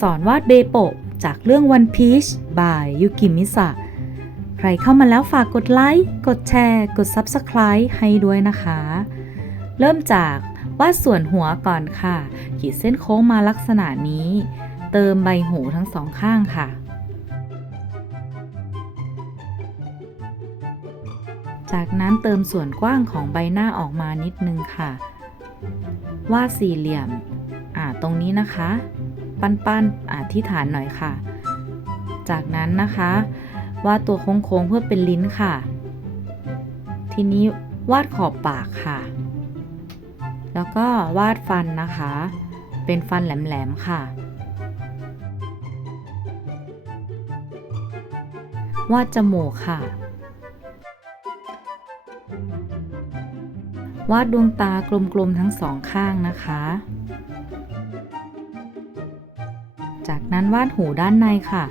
สอนวาดเบโปะจากเรื่อง One Piece by ยุกิมิสะใครเข้ามาแล้วฝากกดไลค์ กดแชร์ กด Subscribe ให้ด้วยนะคะ เริ่มจากวาดส่วนหัวก่อนค่ะ ขีดเส้นโค้งมาลักษณะนี้ เติมใบหูทั้งสองข้างค่ะ จากนั้นเติมส่วนกว้างของใบหน้าออกมานิดนึงค่ะ วาดสี่เหลี่ยม อ่า ตรงนี้นะคะ ปั้นๆอ่าที่ฐานหน่อยค่ะ จากนั้นนะคะวาดตัวโค้งๆเพื่อเป็นลิ้นค่ะ ทีนี้วาดขอบปากค่ะ แล้วก็วาดฟันนะคะ เป็นฟันแหลมๆค่ะ วาดจมูกค่ะ วาดดวงตากลมๆทั้งสองข้างนะคะ จากนั้นวาดหูด้านในค่ะ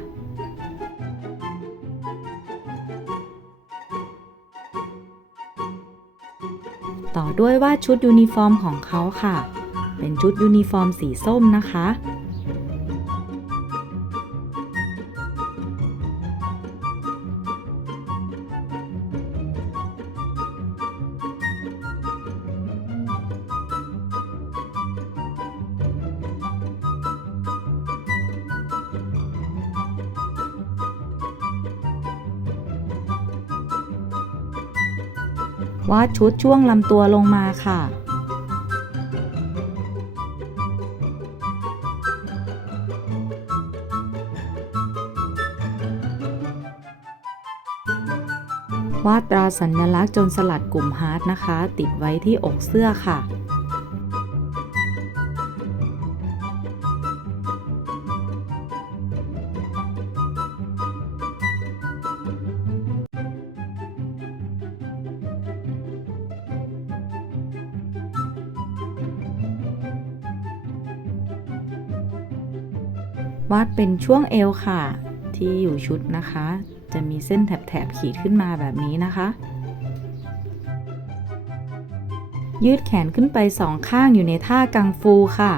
ต่อด้วยวาดชุดยูนิฟอร์มของเขาค่ะ เป็นชุดยูนิฟอร์มสีส้มนะคะ วาดชุดช่วงลำตัวลงมาค่ะ วาดตราสัญลักษณ์จนสลัดกลุ่มฮาร์ดนะคะ ติดไว้ที่อกเสื้อค่ะ วาดเป็นช่วงเอวค่ะ ที่อยู่ชุดนะคะ จะมีเส้นแถบๆขีดขึ้นมาแบบนี้นะคะ ยืดแขนขึ้นไปสองข้างอยู่ในท่ากังฟูค่ะ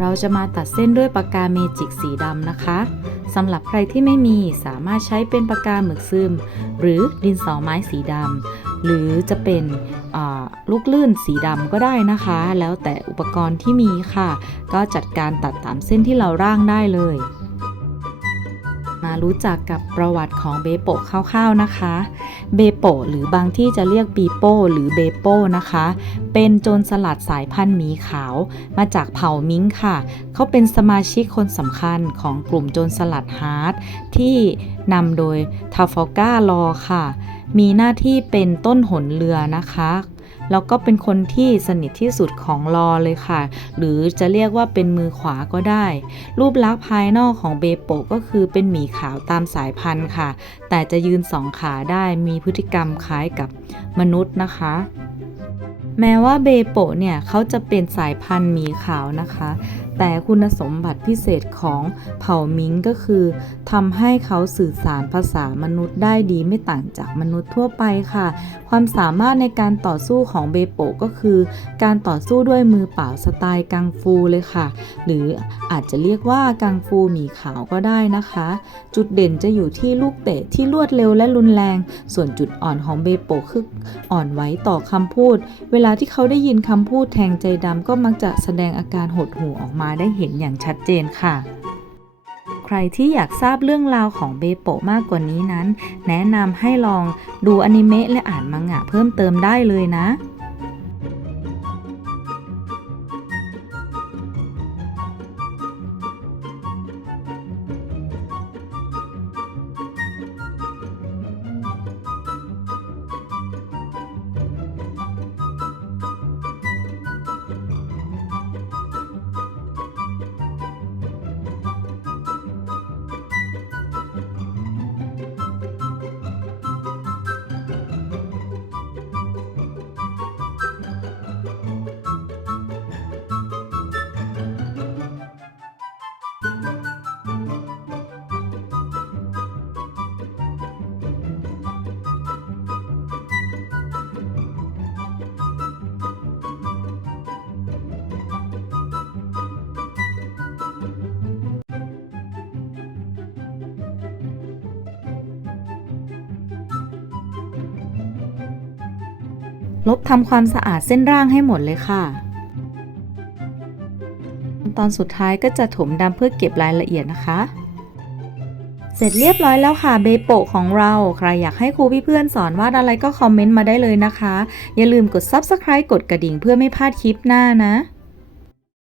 เราจะมาตัดเส้นด้วยปากกาเมจิกสีดำนะคะสำหรับใครที่ไม่มีสามารถใช้เป็นปากกาหมึกซึม หรือดินสอไม้สีดำหรือจะเป็นลูกลื่นสีดำก็ได้นะคะ แล้วแต่อุปกรณ์ที่มีค่ะ ก็จัดการตัดตามเส้นที่เราร่างได้เลย มารู้จักกับประวัติของเบโปะคร่าวๆนะคะ เบโปหรือบางที่จะเรียกปีโป้หรือเบโป้นะคะ เป็นโจรสลัดสายพันธุ์หมีขาว มาจากเผ่ามิงค่ะ เขาเป็นสมาชิกคนสำคัญของกลุ่มโจรสลัดฮาร์ดที่นำโดยทาฟอก้ารอค่ะ มีหน้าที่เป็นต้นหนเรือนะคะ แล้วก็เป็นคนที่สนิทที่สุดของลอเลยค่ะ หรือจะเรียกว่าเป็นมือขวาก็ได้ รูปลักษณ์ภายนอกของเบโปะก็คือเป็นหมีขาวตามสายพันธุ์ค่ะ แต่จะยืนสองขาได้มีพฤติกรรมคล้ายกับมนุษย์นะคะแม้ว่าเบโปะเนี่ยเขาจะเป็นสายพันธุ์หมีขาวนะคะ แต่คุณสมบัติพิเศษของเผ่ามิงก็คือทำให้เขาสื่อสารภาษามนุษย์ได้ดีไม่ต่างจากมนุษย์ทั่วไปค่ะ ความสามารถในการต่อสู้ของเบโปก็คือ การต่อสู้ด้วยมือเปล่าสไตล์กังฟูเลยค่ะ หรืออาจจะเรียกว่ากังฟูหมีขาวก็ได้นะคะ จุดเด่นจะอยู่ที่ลูกเตะที่รวดเร็วและรุนแรง ส่วนจุดอ่อนของเบโปคืออ่อนไหวต่อคำพูด เวลาที่เขาได้ยินคำพูดแทงใจดำก็มักจะแสดงอาการหดหู่ออกมามาได้เห็นอย่างชัดเจนค่ะ ใครที่อยากทราบเรื่องราวของเบโปะมากกว่านี้นั้น แนะนำให้ลองดูอนิเมะและอ่านมังงะเพิ่มเติมได้เลยนะ ลบทำความสะอาดเส้นร่างให้หมดเลยค่ะ ตอนสุดท้ายก็จะถมดำเพื่อเก็บรายละเอียดนะคะ เสร็จเรียบร้อยแล้วค่ะเบโปะของเรา ใครอยากให้ครูพี่เพื่อนสอนวาดอะไรก็คอมเมนต์มาได้เลยนะคะ อย่าลืมกด Subscribe กดกระดิ่งเพื่อไม่พลาดคลิปหน้านะ